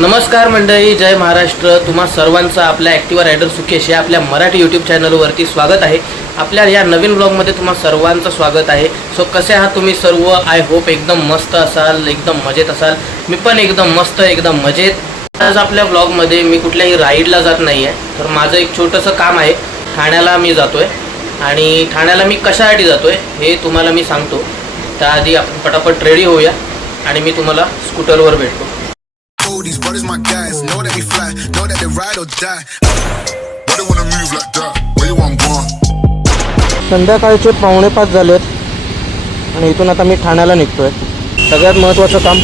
नमस्कार मंडळी, जय महाराष्ट्र. तुम्हा सर्वांचं आपल्या ॲक्टिव्ह रायडर सुकेश या आपल्या मराठी यूट्यूब चॅनलवरती स्वागत आहे. आपल्या या नवीन ब्लॉगमध्ये तुम्हा सर्वांचं स्वागत आहे. सो कसे आहात तुम्ही सर्व? आय होप एकदम मस्त असाल, एकदम मजेत असाल. मी पण एकदम मस्त, एकदम मजेत. आज आपल्या ब्लॉगमध्ये मी कुठल्याही राईडला जात नाही आहे, तर माझं एक छोटंसं काम आहे. ठाण्याला मी जातो आहे आणि ठाण्याला मी कशासाठी जातो आहे हे तुम्हाला मी सांगतो. त्याआधी आपण पटापट रेडी होऊया आणि मी तुम्हाला स्कूटरवर भेटतो. These brothers my guys, know that we fly, know that they ride or die. Why they wanna move like that? Where you want going? संध्याकाळचे 4:45 झालेत आणि इथून आता मी ठाण्याला निघतो आहे. सगळ्यात महत्त्वाचं काम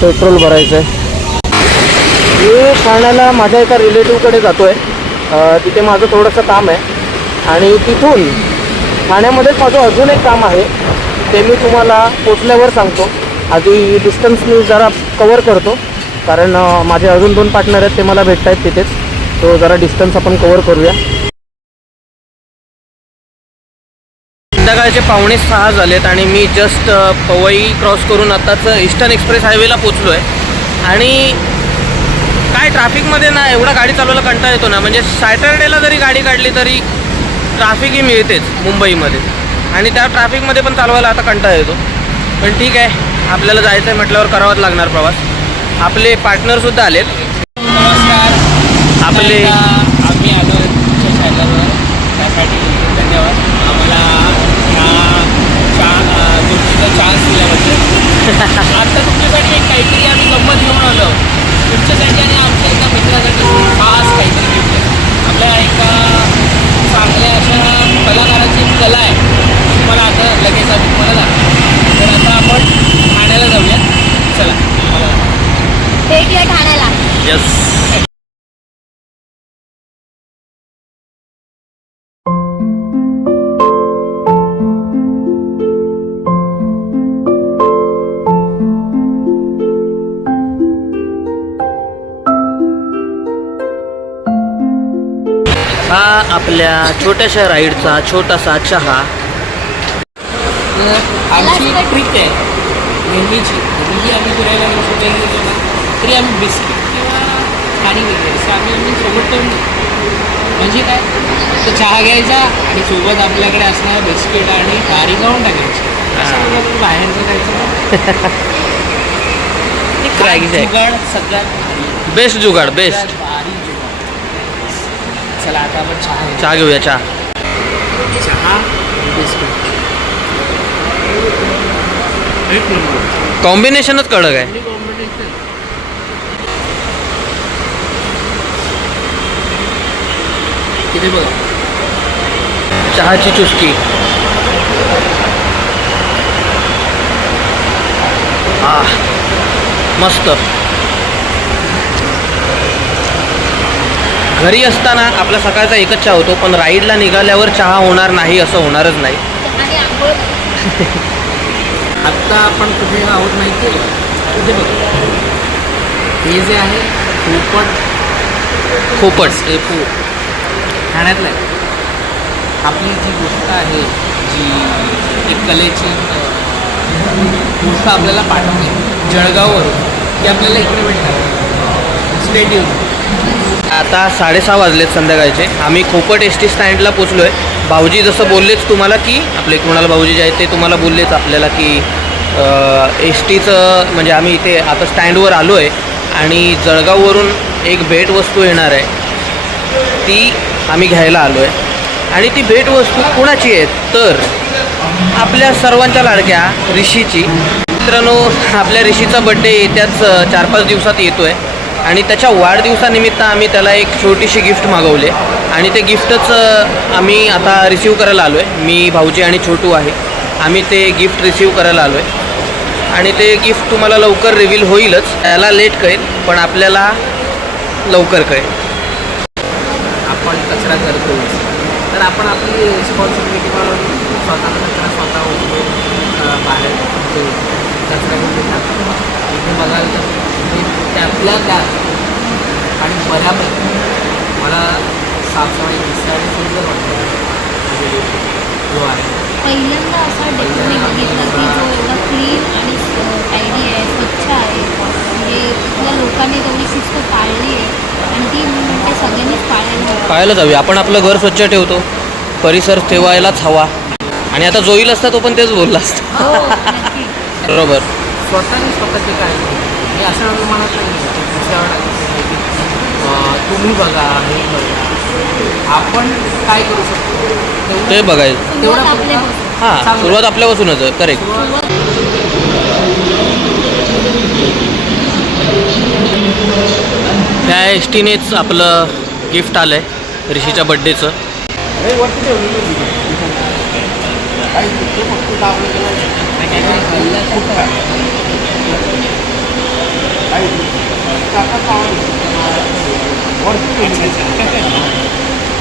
पेट्रोल भरायचं आहे. मी ठाण्याला माझ्या एका रिलेटिव्हकडे जातो आहे. तिथे माझं थोडंसं काम आहे आणि तिथून ठाण्यामध्येच माझं अजून एक काम आहे, ते मी तुम्हाला पोचल्यावर सांगतो. आधी डिस्टन्स मी जरा कवर करतो, कारण माझे अजून 2 पार्टनर आहेत, ते मला भेटत आहेत तिथेच. तो जरा डिस्टन्स आपण कवर करूया. संध्याकाळचे 5:45 झालेत आणि मी जस्ट पवई क्रॉस करून आताच ईस्टर्न एक्सप्रेस हायवेला पोचलो आहे. आणि काय ट्रॅफिकमध्ये ना एवढा गाडी चालवायला कंटाळा येतो ना. म्हणजे सॅटर्डेला जरी गाडी काढली तरी ट्रॅफिकही मिळतेच मुंबईमध्ये, आणि त्या ट्रॅफिकमध्ये पण चालवायला आता कंटाळा येतो. पण ठीक आहे, आपल्याला जायचं आहे म्हटल्यावर करावाच लागणार प्रवास. आपले पार्टनरसुद्धा आलेत. नमस्कार. आपले आम्ही आलो तुमच्या चॅनलवर, त्यासाठी धन्यवाद. आम्हाला ह्या गोष्टीचा चान्स दिल्याबद्दल. आता तुमच्यासाठी एक काहीतरी आम्ही गंमत घेऊन आलो तुमच्यासाठी आणि आमच्या एका मित्रासाठी खास काहीतरी गिफ्ट आहे. आपल्या एका चांगल्या अशा कलाकाराची कला आहे, तुम्हाला आता लगेच आम्ही तुम्हाला दाखवतो. तर आता आपण ठाण्याला जाऊया. चला भेटूया ठाण्याला. यस. हा आपल्या छोट्याशा राईडचा छोटासा चहा. आमची ट्रिक आहे नेहमीची. कधीही आम्ही फिरायला गेलो ना तरी आम्ही बिस्किट किंवा पाणी वगैरे असं आम्ही सोबत करून घेतो. म्हणजे काय, तर चहा घ्यायचा आणि सोबत आपल्याकडे असणारं बिस्किट आणि पारी खाऊन टाकायची. असं बाहेरचं खायचं जुगाड सगळ्यात बेस्ट जुगाड, बेस्ट. भारी जुगाड. चला आता आपण चहा घेऊया. चहा बिस्किट एक नंबर कॉम्बिनेशनच कडक आहे. तिथे बघा चहाची चुस्की. मस्त. घरी असताना आपला सकाळचा एकच चहा होतो, पण राईडला निघाल्यावर चहा होणार नाही असं होणारच नाही. आणि आंघोळ. आत्ता आपण कुठे आहोत माहिती आहे? कुठे बघा, हे जे आहे खूपच स्टेपो ठाण्यातलं आहे. आपली जी गोष्ट आहे, जी एक कलेची गोष्ट आपल्याला पाठवते जळगाववरून, ती आपल्याला इकडे भेटणार. स्टेडियम. आता 6:30 वाजलेत संध्याकाळचे. आम्ही खोपट एस टी स्टँडला पोचलो आहे. भाऊजी जसं बोललेच तुम्हाला की आपले कुणाला भाऊजी जे आहेत ते तुम्हाला बोललेच आपल्याला की एस टीचं म्हणजे आम्ही इथे आता स्टँडवर आलो आहे आणि जळगाववरून एक भेटवस्तू येणार आहे, ती आम्ही घ्यायला आलो आहे. आणि ती भेटवस्तू कुणाची आहे तर आपल्या सर्वांच्या लाडक्या ऋषीची. मित्रांनो, आपल्या ऋषीचा बड्डे येत्याच 4-5 दिवसात येतो आहे आणि त्याच्या वाढदिवसानिमित्त आम्ही त्याला एक छोटीशी गिफ्ट मागवले आणि ते गिफ्टच आम्ही आता रिसीव करायला आलो आहे. मी, भाऊजी आणि छोटू आहे, आम्ही ते गिफ्ट रिसीव करायला आलो आहे. आणि ते गिफ्ट तुम्हाला लवकर रिव्हील होईलच. त्याला लेट कळेल पण आपल्याला लवकर कळेल. आपण कचरा करतो तर आपण आपली रिस्पॉन्सिबिलिटी स्वतःचा कचरा स्वतः होतो. बाहेर कचरा घेऊन टाकतो. इथे बघाल तर त्यातल्या त्यात आणि बऱ्यापैकी मला साफसफाई दिसायला सुंदर वाटतं जो आहे. पहिल्यांदा असा डेको मी बघितला की जो एवढा क्लीन आणि टायडी आहे, स्वच्छ आहे. म्हणजे इथल्या लोकांनी लोकांनी तेवढी शिस्त पाळली आहे आणि ती ते सगळ्यांनीच पाळायला हवी. पाहायला जाऊया. आपण आपलं घर स्वच्छ ठेवतो, परिसर ठेवायलाच हवा. आणि आता जोईल असता तो पण तेच बोलला असता. हो नक्की. बरोबर. स्वतःने स्वतःचे काय हे असं आम्ही म्हणत नाही की दुसऱ्यावर टाकायचं की तुम्ही बघा हे बघा. आपण काय करू शकतो ते बघायचं. सुरुवात आपल्यापासून. हां, सुरुवात आपल्यापासूनच आहे. करेक्ट. त्या एसटीनेच आपलं गिफ्ट आलं आहे ऋषीच्या बड्डेचं.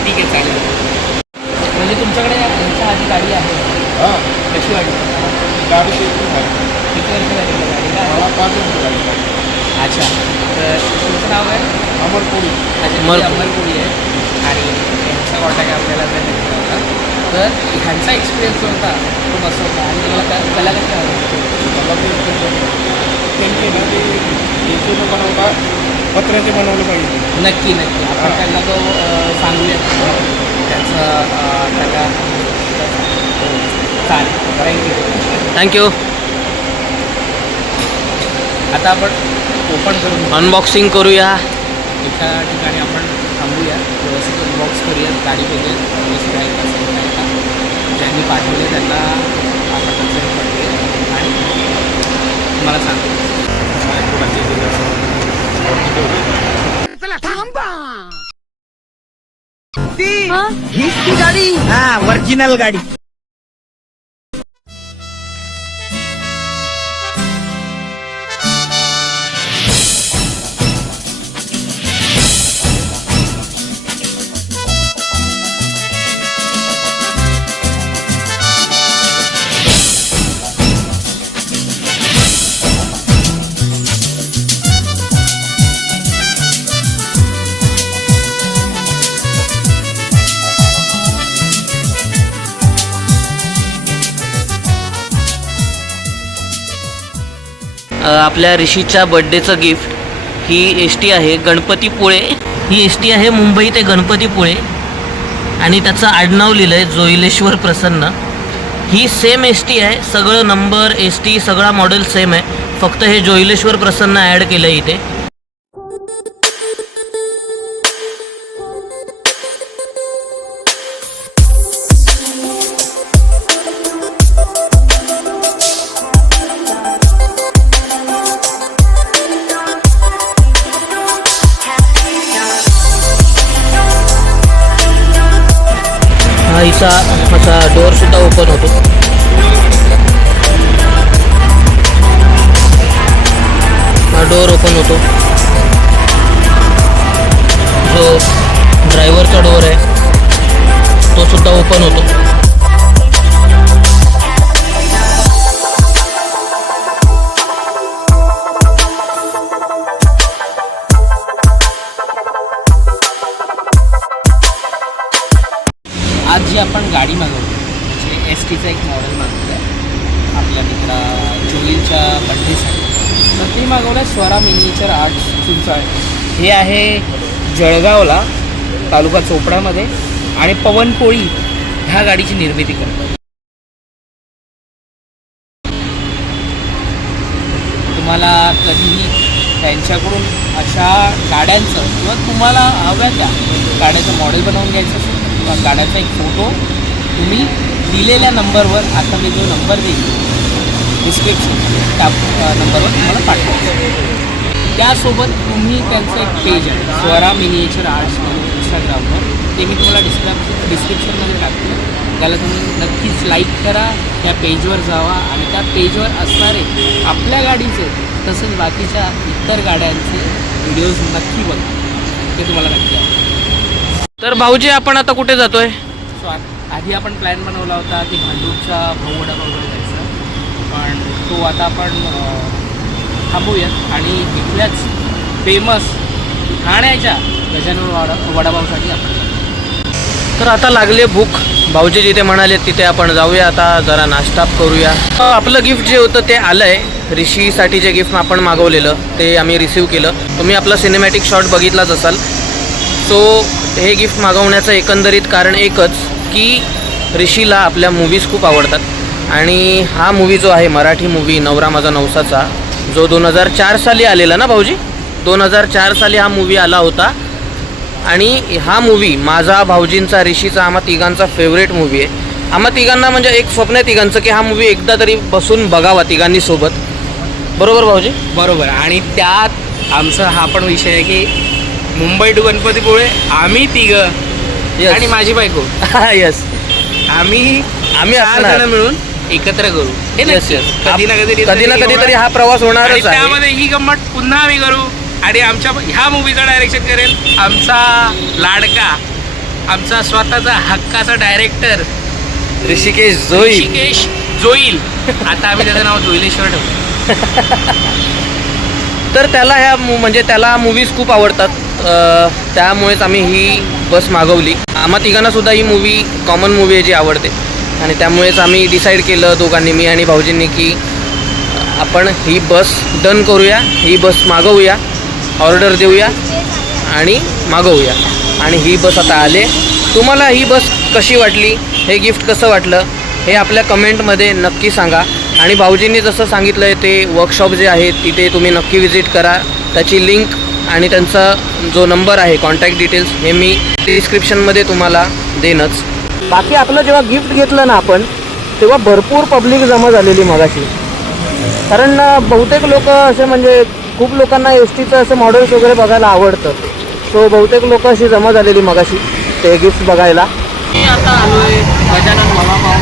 ठीक आहे चालेल. म्हणजे तुमच्याकडे यांच्या आधी गाडी आहे कशी गाडी किती वर्ष झाली गाडीला? अच्छा. तर तुमचं नाव आहे अमरपुरी. अमरपुरी आहे आणि यांचा कॉन्टॅक्ट आपल्याला भेटला होता. तर ह्यांचा एक्सपिरियन्स जो होता तो मस्त होता आणि तुम्हाला कला कशी आवडते? बनवता पत्र्याचे बनवलं पाहिजे. नक्की नक्की आपण त्यांना तो सांगूया त्याचं त्याला चालेल. थँक्यू. थँक्यू. आता आपण ओपन करून अनबॉक्सिंग करूया. एका ठिकाणी आपण थांबूया, व्यवस्थित अनबॉक्स करूया गाडी वगैरे व्यवस्थित आहे का सगळं आहे का. ज्यांनी पाठवले त्यांना आपण कन्सल्ट करूया आणि तुम्हाला सांगतो. हीच ती गाडी. हा, ओरिजिनल गाडी. आपल्या ऋषीच्या बड्डेचं गिफ्ट. ही एस टी आहे गणपतीपुळे. ही एस टी आहे मुंबई ते गणपतीपुळे आणि त्याचं आडनाव लिहिलं आहे जोईलेश्वर प्रसन्न. ही सेम एस टी आहे, सगळं नंबर एस टी सगळा मॉडेल सेम आहे, फक्त हे जोईलेश्वर प्रसन्न ॲड केलं आहे इथे. हा हिचा असा डोअरसुद्धा ओपन होतो. हा डोअर ओपन होतो. जो ड्रायव्हरचा डोअर आहे तो सुद्धा ओपन होतो. आज जी आपण गाडी मागवली म्हणजे एस टीचं एक मॉडेल मागवलं आहे आपल्या मित्रा जोईलच्या बड्डेसाठी. तर ती मागवलं आहे स्वरा मिनिएचर आर्ट्स चिंचवड. हे आहे जळगावला, तालुका चोपडामध्ये आणि पवन कोळी ह्या गाडीची निर्मिती करतात. तुम्हाला कधीही त्यांच्याकडून अशा गाड्यांचं किंवा तुम्हाला हव्या त्या गाड्याचं मॉडेल बनवून घ्यायचं असेल किंवा गाड्याचा एक फोटो तुम्ही दिलेल्या नंबरवर, आता मी जो नंबर देईल डिस्क्रिप्शन त्या नंबरवर तुम्हाला पाठवायचं. त्यासोबत तुम्ही त्यांचं एक पेज आहे स्वरा मिनिएचर आर्ट्स म्हणून इंस्टाग्रामवर, ते मी तुम्हाला डिस्क्रिप्शनमध्ये टाकतो. त्याला तुम्ही नक्कीच लाईक करा, त्या पेजवर जावा आणि त्या पेजवर असणारे आपल्या गाडीचे तसंच बाकीच्या इतर गाड्यांचे व्हिडिओज नक्की बघा, ते तुम्हाला नक्की आवडेल. तर भाऊजी आपण आता कुठे जातोय? सो आधी आपण प्लॅन बनवला होता की भांडूपचा भाऊ वडापावला जायचा, पण तो आता आपण थांबूयात आणि इथल्याच फेमस ठाण्याच्या गजानन वडापावसाठी आपण जाऊ. तर आता लागले भूक. भाऊजी जिथे म्हणाले तिथे आपण जाऊया, आता जरा नाश्ता करूया. आपलं गिफ्ट जे होतं ते आलं आहे ऋषीसाठी जे गिफ्ट आपण मागवलेलं ते आम्ही रिसीव केलं. तुम्ही आपला सिनेमॅटिक शॉट बघितलाच असाल. सो हे गिफ्ट मागवण्याचं एकंदरीत कारण एकच की ऋषीला आपल्या मूवीज खूप आवडतात आणि हा मूवी जो आहे मराठी मूवी नवरा माझा नवसाचा, जो 2004 साली आलेला ना भाऊजी, 2004 साली हा मूवी आला होता. आणि हा मूवी माझा, भाऊजींचा, ऋषीचा, आम्हा तिघांचा फेवरेट मूवी आहे. आम्हा तिघांना म्हणजे एक स्वप्न आहे तिघांचं की हा मूवी एकदा तरी बसून बघावा तिघांनी सोबत. बरोबर भाऊजी? बरोबर. आणि त्यात आमचा हा पण विषय आहे की मुंबई टू गणपतीपुळे आम्ही तिघं Yes. आणि माझी बायको येस, आम्ही आम्ही 4 असणार. जण मिळून एकत्र करू. हे येस नक्की. येस, कधी ना कधी कधी ना कधीतरी हा प्रवास आणि होणारच आहे. त्यामध्ये ही गंमत पुन्हा आम्ही करू. आणि आमच्या ह्या मूवीचं डायरेक्शन करेल आमचा लाडका, आमचा स्वतःचा हक्काचा डायरेक्टर ऋषिकेश जोई. ऋषिकेश जोईल. आता आम्ही त्याचं नाव जोईलेश्वर ठेवू. तर त्याला म्हणजे त्याला मूवीज खूप आवडतात. त्यामुळेच आम्ही ही बस मागवली. आम्हा तिघांना सुद्धा ही मूवी कॉमन मूवी आहे जी आवडते आणि त्यामुळेच आम्ही डिसाईड केलं दोघांनी, मी आणि भाऊजींनी, की आपण ही बस डन करूया, ही बस मागवूया, ऑर्डर देऊया आणि मागवूया. आणि ही बस आता आले. तुम्हाला ही बस कशी वाटली, हे गिफ्ट कसं वाटलं, हे आपल्या कमेंटमध्ये नक्की सांगा. आणि भाऊजींनी जसं सांगितलं आहे ते वर्कशॉप जे आहेत तिथे तुम्ही नक्की विजिट करा. त्याची लिंक आणि त्यांचा जो नंबर आहे, कॉन्टॅक्ट डिटेल्स, हे मी डिस्क्रिप्शनमध्ये तुम्हाला देईनच. बाकी आपलं जेव्हा गिफ्ट घेतलं ना आपण, तेव्हा भरपूर पब्लिक जमा झालेली मगाशी. कारण बहुतेक लोक असे म्हणजे खूप लोकांना एस टीचं असं मॉडेल्स वगैरे बघायला आवडतं. सो बहुतेक लोक अशी जमा झालेली मगाशी ते गिफ्ट बघायला. मी आता आलो आहे गजानन वडापाव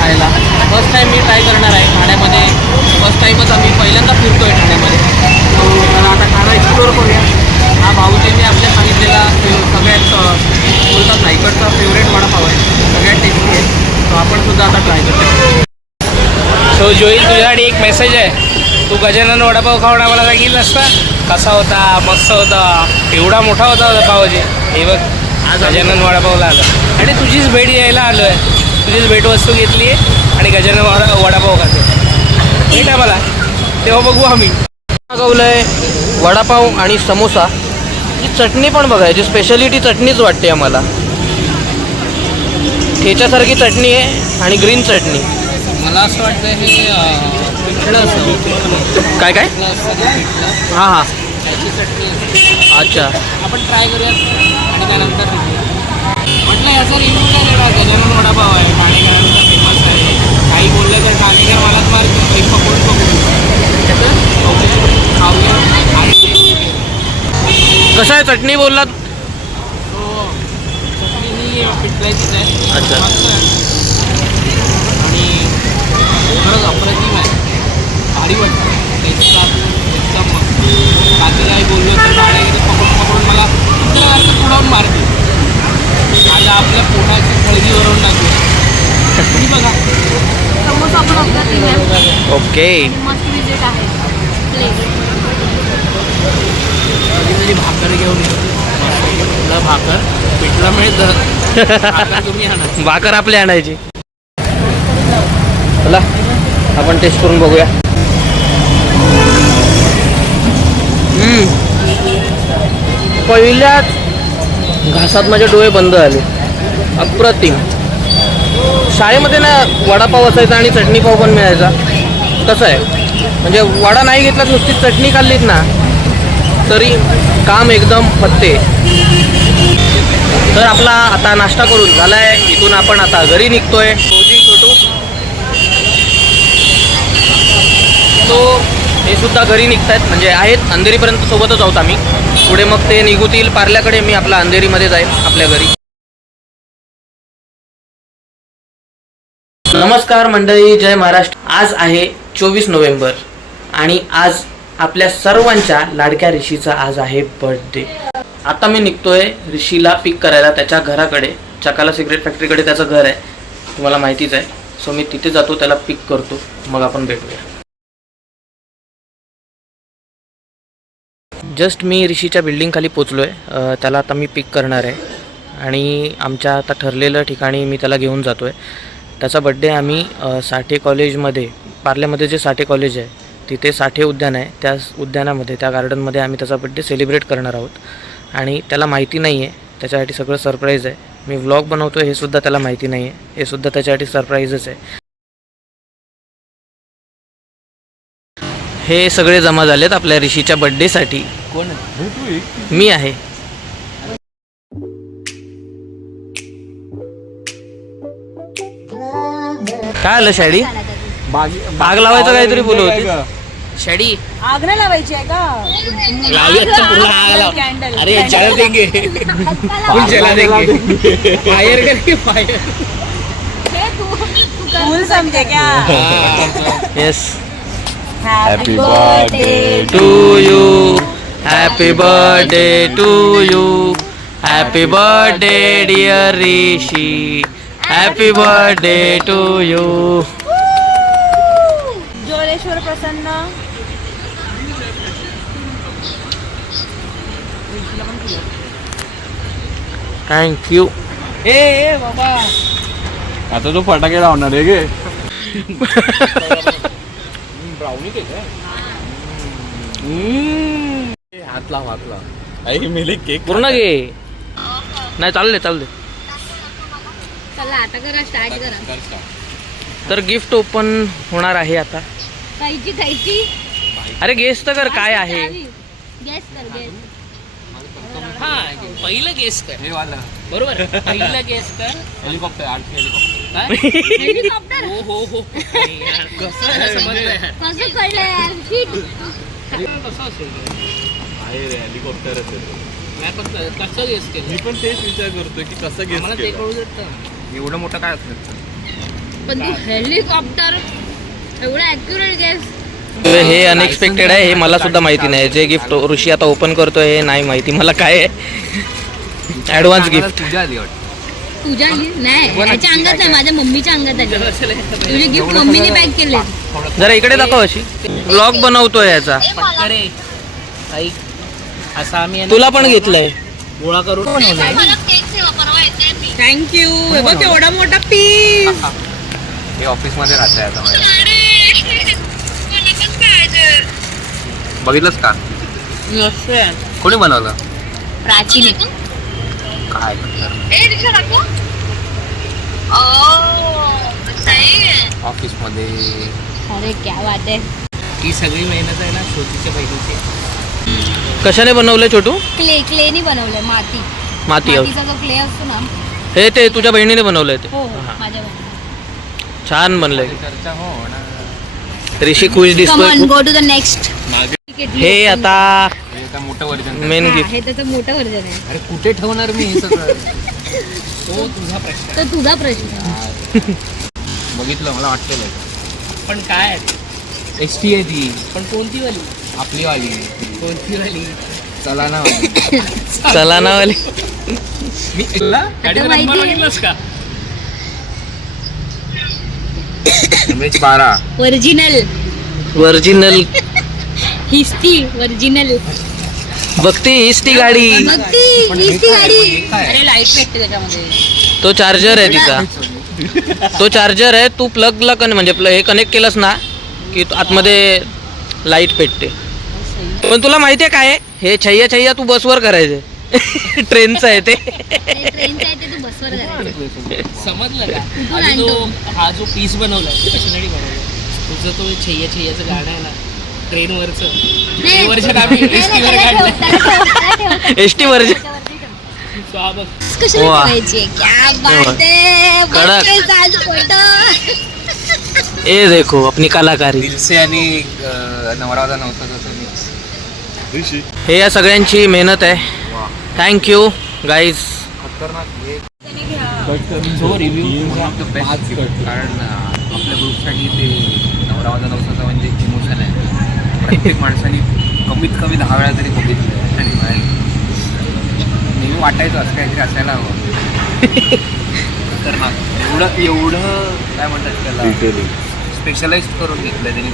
खायला. फर्स्ट टाईम मी ट्राय करणार आहे ठाण्यामध्ये. फर्स्ट टाईमच आम्ही पहिल्यांदा फिरतो आहे ठाण्यामध्ये. तर आता ठाणा एक्सप्लोअर करूया. हा भाऊजींनी आपल्या सांगितलेला सगळ्यात बोलतात ना इकडचा फेवरेट वडापाव आहे, सगळ्यात टेस्टी आहे. तो आपण सुद्धा आता ट्राय करतो. सो जोईल, तुझ्यासाठी एक मेसेज आहे. तू गजानन वडापाव खाऊन आम्हाला सांगितलं असता कसा होता, मस्त होता, एवढा मोठा होता पावजी. हे बघ, आज गजानन वडापावला आलं आणि तुझीच भेट यायला आलो आहे. तुझीच भेटवस्तू घेतली आहे आणि गजानन वडापाव खातो. भेट आहे मला, तेव्हा बघू आम्ही. मागवलं आहे वडापाव आणि समोसा. ही चटणी पण बघा, याची स्पेशालिटी चटणीच वाटते आम्हाला. ठेच्यासारखी चटणी आहे आणि ग्रीन चटणी. मला असं वाटतं हे पिठलं असं. काय काय? हां हां, त्याची चटणी. अच्छा. आपण ट्राय करूयात आणि त्यानंतर म्हटलं याचा रिव्ह्यू काय देणार. गजानन वडापाव आहे, ठाणेकरांचा फेमस आहे. काही बोललं तर ठाणेकर मलाच मार पकडून खाऊया. आणि कसं आहे चटणी बोललात? चटणी ही पिठल्याचीच आहे. अच्छा. मस्त आहे आणि खरंच अप्रतिम आहे. भारी वाटतं टेस्टला एकदम मस्त. बाकी काही बोललो तर ठाणेकर पकडून मला पुढवून मारते. आता आपल्या पोटाची खळगी वरून टाकू. तुम्ही बघा, समोसा पण अप्रतिम आहे. ओके. मस्त विजिट आहे. कधीतरी भाकर घेऊन येतो. भाकर पिठलं मिळतं. भाकर तुम्ही आणा. भाकर आपली आणायची. चला आपण टेस्ट करून बघूया. पहिल्याच घासात माझे डोळे बंद झाले. अप्रतिम. शाळेमध्ये ना वडापाव असायचा आणि चटणी पाव पण मिळायचा. तसं आहे म्हणजे वडा नाही घेतला, नुसती चटणी खाल्लीत ना तरी काम एकदम पत्ते. तर आपला आता नाश्ता करून झाला आहे. इथून आपण आता घरी निघतोय. भाऊजी, छोटू, तो हे सुद्धा घरी निघतायत, म्हणजे आहेत अंधेरीपर्यंत सोबतच आहोत आम्ही. पुढे मग ते निघूतील पार्ल्याकडे, मी आपला अंधेरीमध्ये जाईल आपल्या घरी. नमस्कार मंडळी, जय महाराष्ट्र. आज आहे 24 नोव्हेंबर आणि आज आपल्या सर्वांच्या लाडक्या ऋषीचा आज आहे बर्थडे. आता मी निघतोय ऋषीला पिक करायला त्याच्या घराकडे. चकाला सिगरेट फॅक्टरीकडे त्याचं घर आहे, तुम्हाला माहितीच आहे. सो मी तिथे जातो, त्याला पिक करतो, मग आपण भेटूया. जस्ट मी ऋषीच्या बिल्डिंग खाली पोचलो आहे. त्याला आता मी पिक करणार आहे आणि आमच्या आता ठरलेलं ठिकाणी मी त्याला घेऊन जातो आहे. त्याचा बड्डे आम्ही साठे कॉलेजमध्ये, पार्ल्यामध्ये जे साठे कॉलेज आहे तिथे साठे उद्यान आहे. त्या उद्यानामध्ये, त्या गार्डनमध्ये आम्ही त्याचा बड्डे सेलिब्रेट करणार आहोत आणि त्याला माहिती नाही आहे. त्याच्यासाठी सगळं सरप्राईज आहे. मी व्लॉग बनवतो हे सुद्धा त्याला माहिती नाही आहे. हे सुद्धा त्याच्यासाठी सरप्राईजच आहे. हे सगळे जमा झालेत आपल्या ऋषीच्या बड्डेसाठी. कोण मी आहे. काय आलं शॅडी? आग लावायचं काहीतरी बोलत होती शॅडी. आग नाही लावायची आहे का? कॅन्डल. अरे जला देंगे फुल जला देंगे फायर करके फायर. फूल समजे क्या? Yes. Happy birthday to you. Happy birthday to you. Happy birthday dear Rishi. Happy birthday to you. जोरेश्वर प्रसन्न. थँक्यू. ए बाबा आता तो फटाके लावणार आहे गे. ब्राउनी केक आहे. हात लाव आई मिली केक पूर्ण घे. नाही चालले. चला आता करा, स्टार्ट करा. तर गिफ्ट ओपन होणार आहे आता. खायची अरे गेस तर कर काय आहे. गॅस कर. हा पहिलं गेस कर. हे वाला बरोबर. पहिलं गेस कर. हेलिकॉप्टर. हेलिकॉप्टर. हो कसं समजलं. कसं कळलं यार? Shit. कसं असेल हेलिकॉप्टर असेल. नाही पण कसं गेस केलं. मी पण तेच विचार करतोय की कसं गेस मला ते कळू देत. एवढं मोठं काय असतं. पण तू हेलिकॉप्टर एवढं ॲक्युरेट गॅस. हे अनएक्सपेक्टेड आहे. हे मला सुद्धा माहिती नाही. जे गिफ्ट ऋषी आता ओपन करतोय हे नाही माहिती मला काय आहे. Advance gift. तुझ्या नाही याच्या अंगात आहे, माझ्या मम्मीच्या अंगात आहे. तुझे गिफ्ट मम्मीने पॅक केले. जरा इकडे दाखव अशी. ब्लॉग बनवतोय याचा. अरे ऐक असं आम्ही आहे ना, तुला पण घेतलंय. गोळा करून बनवलंय. थँक्यू. हे बघ एवढा मोठा पीस. हे ऑफिस मध्ये राहत आहे आता. बघितलंच का कोणी बनवलं. प्राचीने काय ऑफिस मध्ये. अरे क्या बात आहे. ही सगळी मेहनत आहे ना श्रुतीच्या बहिणीची. कशाने बनवलंय छोटू? क्लेनी बनवलंय. मातीचा माती. जो क्ले असतो ना. हे ते तुझ्या बहिणीने बनवलंय ते. हो माझ्या बहिणीने. छान बनलंय. चर्चा हो ना. ऋषी खुश कम दिसतोय ऑन खूप. Go to the next. हे आता मोठं वर्जन. Main gift. हे त्याचं मोठं व्हर्जन आहे. अरे कुठे ठेवणार मी हे सगळं. तो तुझा प्रश्न. तर तुझा प्रश्न. बघितलं मला वाटतं. पण काय एसटी आहे ती. पण कोणती वाली. आपली वाली. कोणती वाली. चला ना. चला ना वाले. मी गाडीचा माहिती नंबर आहे. बघितलास का. MH12. ओरिजिनल. ओरिजिनल. हीच ती ओरिजिनल. बघती हीच ती गाडी. मग हीच ती गाडी. अरे लाईट भेटते त्याच्यामध्ये. तो चार्जर आहे तिचा. तो चार्जर आहे. तू प्लगला म्हणजे हे कनेक्ट केलंस ना की आतमध्ये लाईट पेटते. पण तुला माहिती आहे काय हे छैया तू बसवर करायचे. ट्रेनचं आहे ते. ट्रेनचं आहे ते तू बसवर करायचं. समजलं का. कुठून आणि आणतो? हा जो पीस बनवलाय तो कशासाठी बनवलाय. तुझं तो छैयाचं गाणं आहे ना ट्रेनवरचं. नाही. वर्षात आम्ही नाही, SD वर त्याला काढलं. ठेव, त्याला ठेव. ST version. तो हा बघ. कशाला वा. ठेवायची? क्या बात आहे. कडक. बघतोय आज फोटो. ए देखो अपनी कलाकारी. दिलसे आणि नवराजा नव्हता तसं मी. हे या सगळ्यांची मेहनत आहे. Thank you guys. जो रिव्ह्यू कारण आपल्या ग्रुपसाठी ते नवराजा नवसाचा म्हणजे इमोशन आहे. प्रत्येक माणसाने कमीत कमी 10 वेळा तरी बघितलं आणि नेहमी वाटायचं असं काहीतरी असायला हवं. खतरनाक. एवढं काय म्हणतात त्याला स्पेशलाइज करून घेतलंय त्यांनी.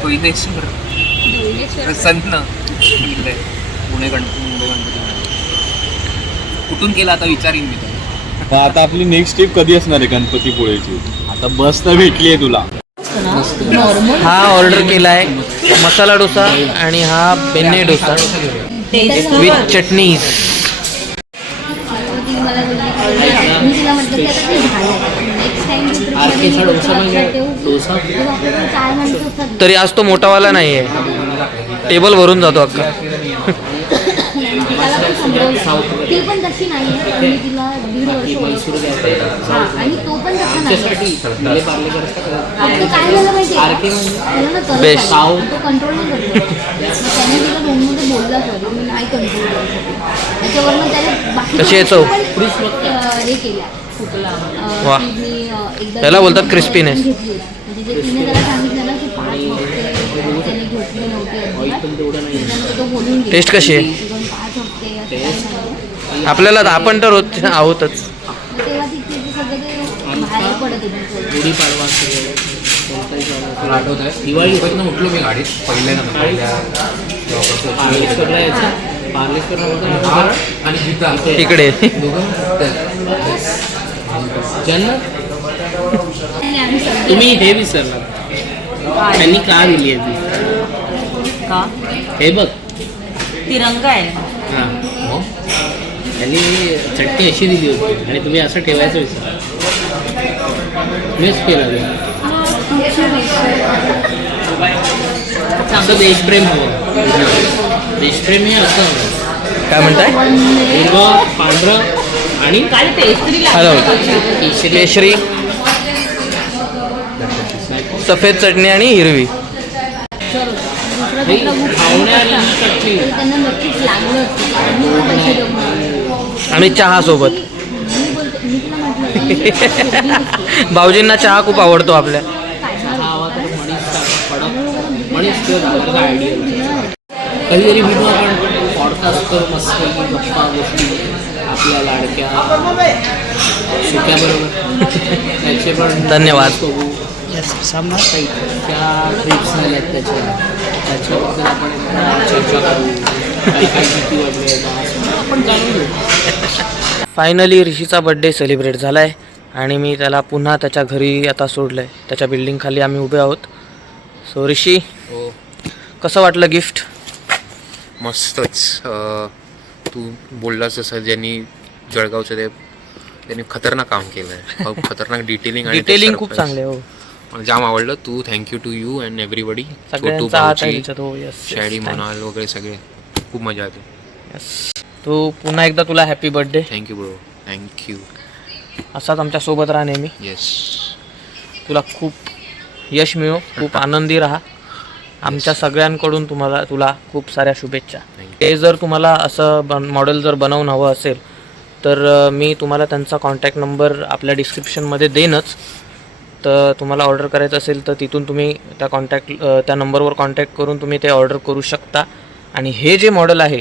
सोयीनेश्वर प्रसन्न घेतलंय. मुंबई गणपती कुठून केला आता विचारीन मी त्याला. आता आपली नेक्स्ट ट्रिप कधी असणार आहे गणपतीपुळेची. आता बस तर भेटली आहे तुला. नॉर्मल हा ऑर्डर केला आहे मसाला डोसा आणि हा बेन्ने डोसा विथ चटनीज. ती मला बोलली मी तिला म्हटलं की आता ते झालं नेक्स्ट टाइम डोसा काय म्हणतो तरी आज तो मोठावाला नाही आहे, टेबल भरून जातो अख्खा. तिला पण समजवलं ती पण तशी नाही आहे. मी तिला 1.5 वर्ष ओळखते. हां आणि तो पण तसा नाही फक्त काय झालं माहिती त्याला ना करत Best. आलं. तो कंट्रोल नाही करतो. त्याने तिला रूममध्ये बोलला सॉरी मी नाही कंट्रोल करू शकत. त्याच्यावरनं त्याने बाकी कशी आहे चव? हे केल्या वा. की मी एकदा त्याला बोलतात crispiness. घेतली. म्हणजे जे तिने त्याला सांगितलं ना की 5 हफ्ते त्याने घेतले नव्हते अजिबात. तो बोलून गेला. टेस्ट कशी आहे? 5 हफ्ते असं काय सांगितलं. आपल्याला तर आपण तर रोज आहोतच. मग तेव्हा तिथे ते सगळं ते बाहेर पडत होते. गुढीपाडवा तुला आठवत आहे दिवाळी उठलो मी गाडीत पहिल्या पार्लेश्वरला यायचं पार्लेश्वरला आणि गीता इकडे जन्नत आणि आम्ही सगळे तुम्ही हे विसरला त्यांनी का दिली आहे ती का हे बघ तिरंगा आहे. हां त्यांनी चटणी अशी दिली होती आणि तुम्ही असं ठेवायचं विसरला मिस केलं असं देशप्रेम हवं. देशप्रेम हे असं हवं काय म्हणताय? हिरवं पांढरं आणि काय पेस्ट्री हॅलो केशरी केशरी सफेद चटणी आणि हिरवी. हे खावण्यारी ही चटणी तरी त्यांना नक्कीच लागलं असतं कारण मी पैसे देऊ म्हणून. आणि चहा सोबत. मी तिला म्हटलं भाऊजींना चहा खूप आवडतो आपल्या. चहा हवा तर मणीच किंवा घालायचा आयडिया कधीतरी भेटू आपण पॉडकास्ट करू मस्त गप्पा गोष्टी आपल्या लाडक्या सुक्याबरोबर त्याचे पण धन्यवाद. बघू काही त्या ट्रिप्स झाल्यात त्याच्याबद्दल आपण चर्चा करू काही काही भीती वाटली आपण जाणून घेऊ. फायनली ऋषीचा बड्डे सेलिब्रेट झाला आहे आणि मी त्याला पुन्हा त्याच्या घरी आता सोडलं आहे. त्याच्या बिल्डिंग खाली आम्ही उभे आहोत. सो ऋषी हो कसं वाटलं गिफ्ट? मस्तच. तू बोललास जसं ज्यांनी जळगावचं ते त्यांनी खतरनाक काम केलं आहे. खूप खतरनाक डिटेलिंग आणि डिटेलिंग खूप चांगले. हो मला जाम आवडलं. तू thank you to you and everybody. सगळ्यांचा हात आहे त्याच्यात. हो यस शॅडी म्हणाल वगैरे सगळे खूप मजा आली. यस. तो पुन्हा एकदा तुला happy birthday. Thank you bro. Thank you. असाच आमच्यासोबत राहा नेहमी. येस. तुला खूप यश मिळो, खूप आनंदी राहा. आमच्या सगळ्यांकडून तुला खूप साऱ्या शुभेच्छा. हे जर तुम्हाला असं मॉडेल जर बनवून हवं असेल तर मी तुम्हाला त्यांचा कॉन्टॅक्ट नंबर आपल्या डिस्क्रिप्शनमध्ये देईनच. तर तुम्हाला ऑर्डर करायचं असेल तर तिथून तुम्ही त्या नंबरवर कॉन्टॅक्ट करून तुम्ही ते ऑर्डर करू शकता. आणि हे जे मॉडेल आहे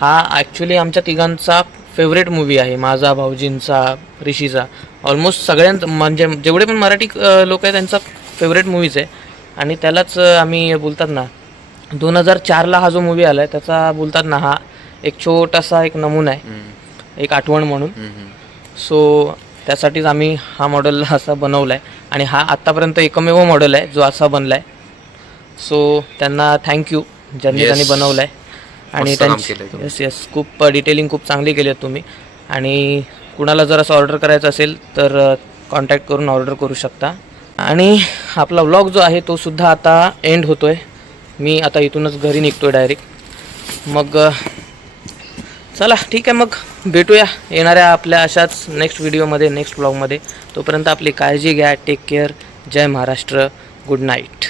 हा ॲक्च्युली आमच्या तिघांचा फेवरेट मूवी आहे. माझा, भाऊजींचा, ऋषीचा, ऑलमोस्ट सगळ्यांचा म्हणजे जेवढे पण मराठी लोक आहेत त्यांचा फेवरेट मूवीज आहे. आणि त्यालाच आम्ही बोलतात ना 2004ला हा जो मूवी आला आहे त्याचा बोलतात ना हा एक छोटासा एक नमुना आहे, एक आठवण म्हणून. सो त्यासाठीच आम्ही हा मॉडेल असा बनवला आहे आणि हा आत्तापर्यंत एकमेव मॉडेल आहे जो असा बनला आहे. सो त्यांना थँक्यू ज्यांनी त्यांनी बनवला आहे. आणि येस येस खूप डिटेलिंग खूप चांगली केली आहे तुम्ही. आणि कुणाला जर असं ऑर्डर करायचं असेल तर कॉन्टॅक्ट करून ऑर्डर करू शकता. आणि आपला व्लॉग जो आहे तो सुद्धा आता एंड होतो आहे. मी आता इथूनच घरी निघतो आहे डायरेक्ट. मग चला ठीक आहे, मग भेटूया येणाऱ्या आपल्या अशाच नेक्स्ट व्हिडिओमध्ये, नेक्स्ट व्लॉगमध्ये. तोपर्यंत आपली काळजी घ्या. Take care. जय महाराष्ट्र. Good night.